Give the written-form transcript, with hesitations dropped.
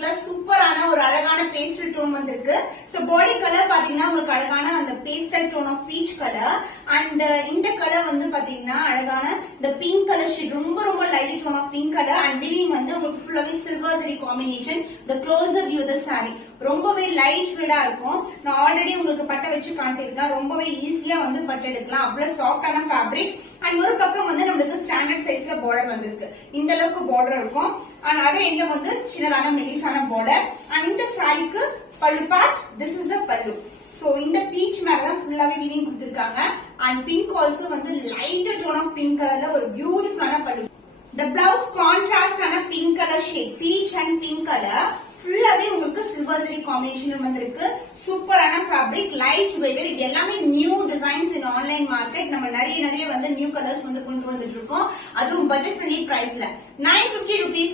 ஃபேப்ரிக்ல சூப்பரான ஒரு அழகான பேஸ்டல் டோன் வந்திருக்கு. சோ பாடி கலர் பாத்தீங்கன்னா உங்களுக்கு அழகான அந்த pastel tone of peach colour and இந்த கலர் வந்து பாத்தீங்கன்னா அழகான இந்த பிங்க் கலர் ஷேட், ரொம்ப ரொம்ப light tone of pink colour and weaving வந்து உங்களுக்கு ஃபுல்லாவே silver zari combination. the closer view the saree ரொம்பவே லைட் வெயிட்டா இருக்கும். நான் ஆல்ரெடி உங்களுக்கு பட்டை வச்சு காட்டியிருக்கேன். ரொம்பவே ஈஸியா வந்து பட்டை எடுக்கலாம். அவ்வளவு சாஃப்டான ஃபேப்ரிக் அண்ட் ஒரு பக்கம் வந்து நம்மளுக்கு ஸ்டாண்டர்ட் சைஸ்ல பார்டர் வந்திருக்கு. இந்த அளவுக்கு பார்டர் இருக்கும் அண்ட் அதர் எண்ட்ல வந்து சின்னதான மெலிசான பார்டர் அண்ட் இந்த சாரிக்கு பல்லு பார்ட். திஸ் இஸ் a பல்லு. சோ இந்த பீச் மேல தான் ஃபுல்லாவே வீவிங் கொடுத்திருக்காங்க அண்ட் பிங்க் ஆல்சோ வந்து லைட் டோன் ஆஃப் பிங்க் கலர்ல ஒரு பியூட்டிஃபுல்லான பல்லு. the blouse contrast ஆன pink colour shade, beach and pink colour ஃபுல்லாவே உங்களுக்கு சில்வர் ஜரி காம்பினேஷன் வந்திருக்கு. சூப்பரான ஃபேப்ரிக், லைட் வெயிட். இது எல்லாமே new designs in online market. நம்ம நிறைய வந்து நியூ கலர்ஸ் வந்து கொண்டு வந்துட்டு இருக்கோம். அதுவும் பட்ஜெட் ஃப்ரெண்ட்லி பிரைஸ்ல 950 rupees.